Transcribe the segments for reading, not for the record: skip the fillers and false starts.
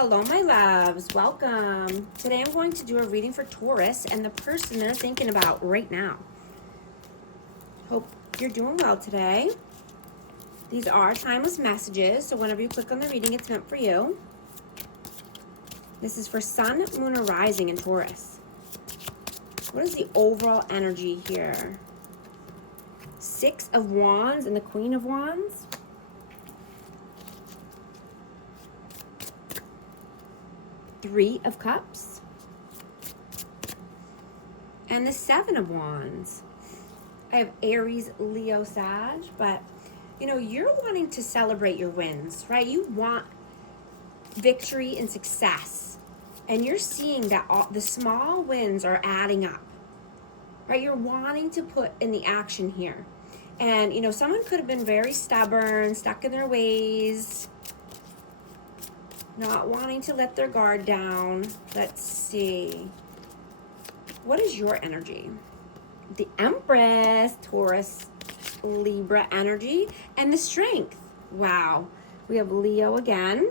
Hello, my loves. Welcome. Today I'm going to do a reading for Taurus and the person they're thinking about right now. Hope you're doing well today. These are timeless messages, so whenever you click on the reading, it's meant for you. This is for Sun, Moon, or Rising in Taurus. What is the overall energy here? Six of Wands and the Queen of Wands. Three of Cups. And the Seven of Wands. I have Aries, Leo, Sag, but you're wanting to celebrate your wins, right? You want victory and success. And you're seeing that all the small wins are adding up, right? You're wanting to put in the action here. And, someone could have been very stubborn, stuck in their ways, not wanting to let their guard down. Let's see. What is your energy? The Empress, Taurus, Libra energy, and the Strength. Wow. We have Leo again.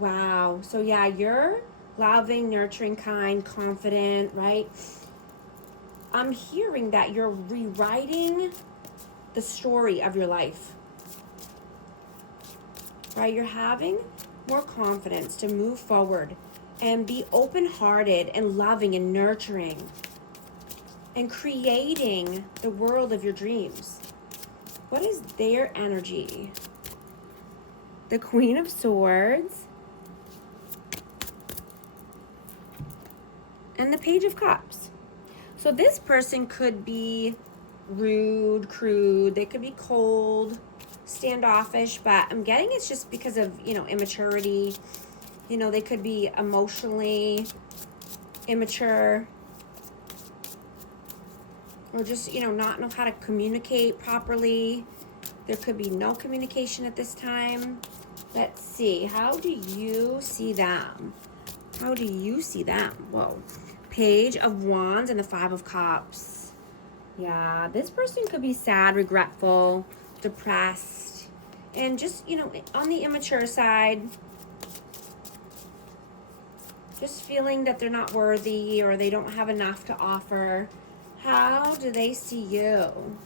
Wow. So yeah, you're loving, nurturing, kind, confident, right? I'm hearing that you're rewriting the story of your life. Right? You're having more confidence to move forward and be open-hearted and loving and nurturing and creating the world of your dreams. What is their energy? The Queen of Swords and the Page of Cups. So this person could be rude, crude, they could be cold, standoffish, but I'm getting it's just because of, immaturity. They could be emotionally immature or just, not know how to communicate properly. There could be no communication at this time. Let's see. How do you see them? How do you see them? Whoa. Page of Wands and the Five of Cups. Yeah, this person could be sad, regretful, depressed, and just, on the immature side, just feeling that they're not worthy or they don't have enough to offer. How do they see you?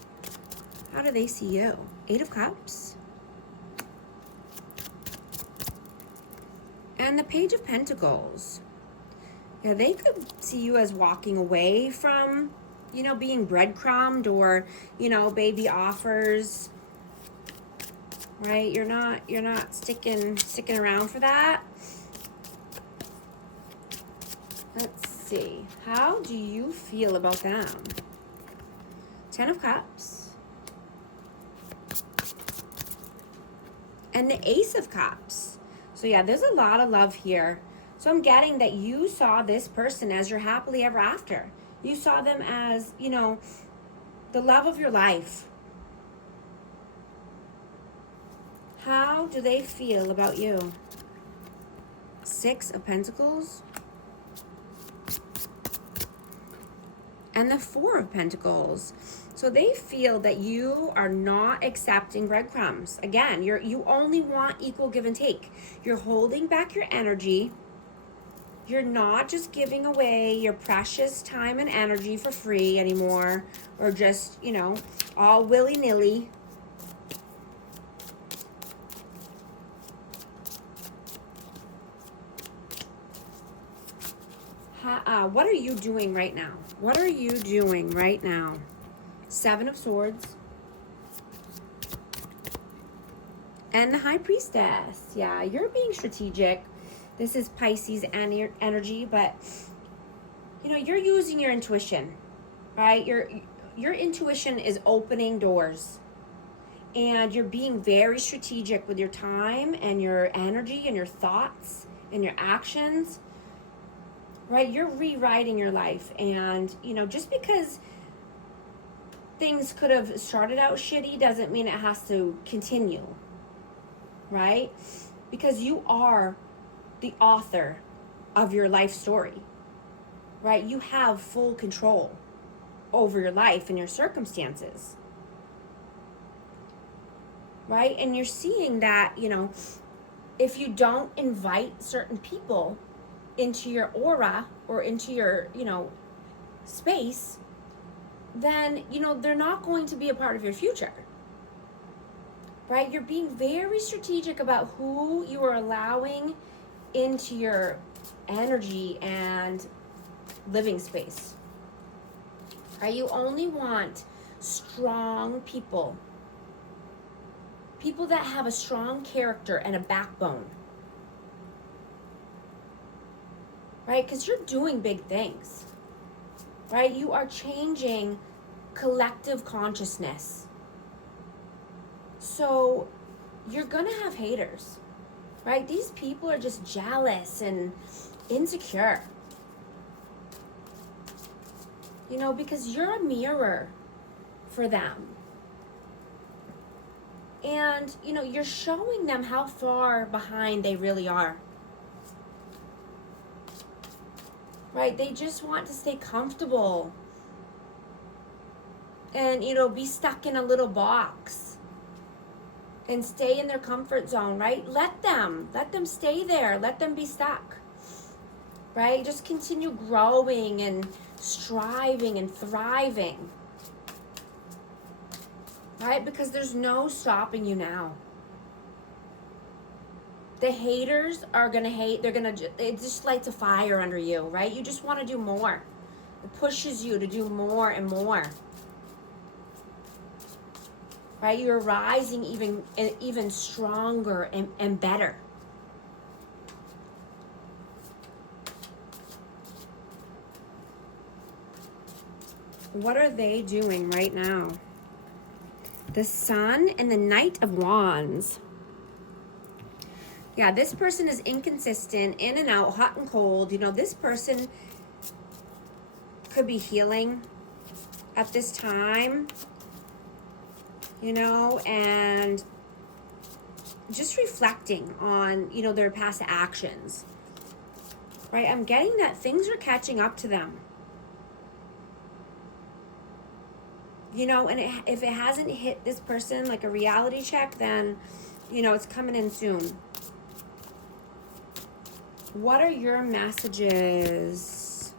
How do they see you? Eight of Cups. And the Page of Pentacles. Yeah, they could see you as walking away from, being breadcrumbed or, baby offers. Right? You're not sticking around for that. Let's see. How do you feel about them? Ten of Cups. And the Ace of Cups. So yeah, there's a lot of love here. So I'm getting that you saw this person as your happily ever after. You saw them as, the love of your life. How do they feel about you? Six of Pentacles. And the Four of Pentacles. So they feel that you are not accepting breadcrumbs. Again, you only want equal give and take. You're holding back your energy. You're not just giving away your precious time and energy for free anymore, or just, all willy-nilly. What are you doing right now? What are you doing right now? Seven of Swords. And the High Priestess. Yeah, you're being strategic. This is Pisces energy, but, you're using your intuition, right? Your intuition is opening doors. And you're being very strategic with your time and your energy and your thoughts and your actions. Right? You're rewriting your life. And, just because things could have started out shitty doesn't mean it has to continue. Right? Because you are the author of your life story. Right? You have full control over your life and your circumstances. right? And you're seeing that, you know, if you don't invite certain people into your aura or into your, you know, space, then, you know, they're not going to be a part of your future, right? You're being very strategic about who you are allowing into your energy and living space, right? You only want strong people, people that have a strong character and a backbone, right? Because you're doing big things, right? You are changing collective consciousness. So you're gonna have haters, right? These people are just jealous and insecure, you know, because you're a mirror for them. And, you know, you're showing them how far behind they really are, right? They just want to stay comfortable and, you know, be stuck in a little box and stay in their comfort zone, right? Let them stay there. Let them be stuck, right? Just continue growing and striving and thriving, right? Because there's no stopping you now. The haters are going to hate. It just lights a fire under you, right? You just want to do more. It pushes you to do more and more. Right? You're rising even stronger and better. What are they doing right now? The Sun and the Knight of Wands. Yeah, this person is inconsistent, in and out, hot and cold. You know, this person could be healing at this time, you know, and just reflecting on, you know, their past actions, right? I'm getting that things are catching up to them, you know, and if it hasn't hit this person like a reality check, then, you know, it's coming in soon. What are your messages?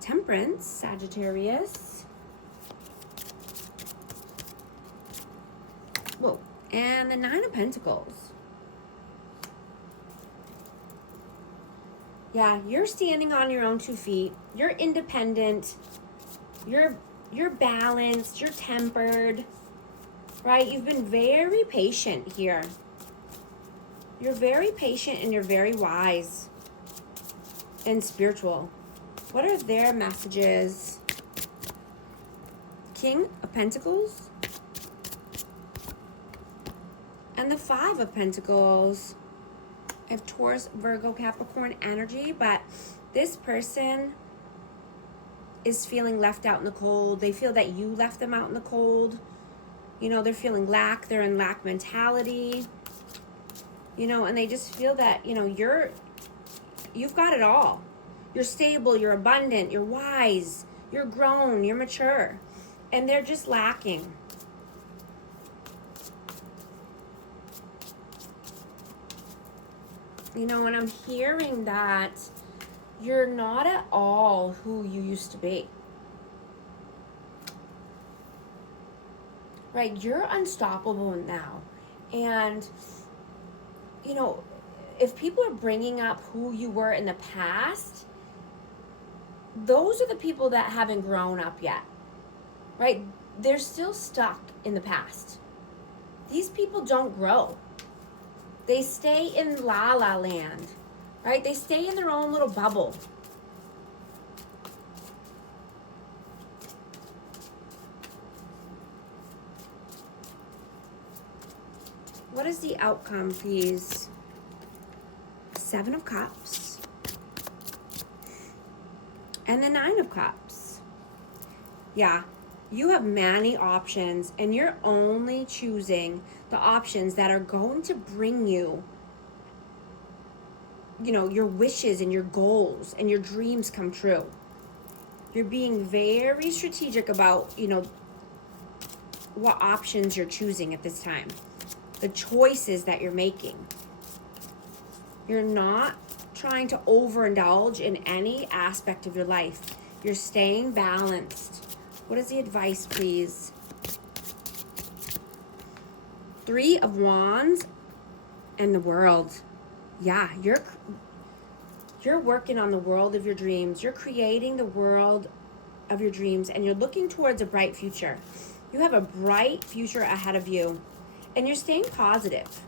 Temperance, Sagittarius. Whoa. And the Nine of Pentacles. Yeah, you're standing on your own 2 feet. You're independent. You're balanced. You're tempered. Right? You've been very patient here. You're very patient and you're very wise and spiritual. What are their messages? King of Pentacles and the Five of Pentacles. I have Taurus, Virgo, Capricorn energy, but this person is feeling left out in the cold. They feel that you left them out in the cold. You know, they're feeling lack. They're in lack mentality. You know, and they just feel that, you know, you've got it all. You're stable, you're abundant, you're wise, you're grown, you're mature. And they're just lacking. You know, and I'm hearing that you're not at all who you used to be. Right? You're unstoppable now. And, you know, if people are bringing up who you were in the past, those are the people that haven't grown up yet, right? They're still stuck in the past. These people don't grow. They stay in la la land, right? They stay in their own little bubble. What is the outcome, please? Seven of Cups and the Nine of Cups. Yeah, you have many options and you're only choosing the options that are going to bring you, you know, your wishes and your goals and your dreams come true. You're being very strategic about, you know, what options you're choosing at this time. the choices that you're making. You're not trying to overindulge in any aspect of your life. You're staying balanced. What is the advice, please? 3 of Wands and the World. Yeah, you're working on the world of your dreams. You're creating the world of your dreams, and you're looking towards a bright future. You have a bright future ahead of you, and you're staying positive.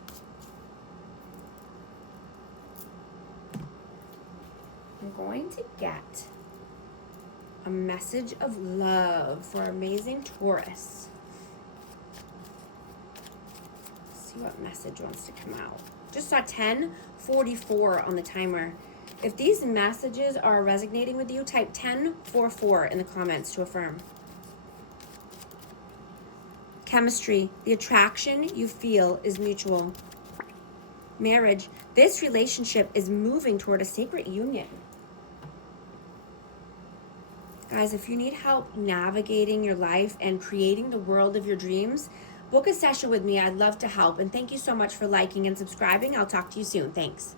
I'm going to get a message of love for amazing Taurus. Let's see what message wants to come out. Just saw 10:44 on the timer. If these messages are resonating with you, type 1044 in the comments to affirm. Chemistry. The attraction you feel is mutual. Marriage. This relationship is moving toward a sacred union. Guys, if you need help navigating your life and creating the world of your dreams, book a session with me. I'd love to help. And thank you so much for liking and subscribing. I'll talk to you soon. Thanks.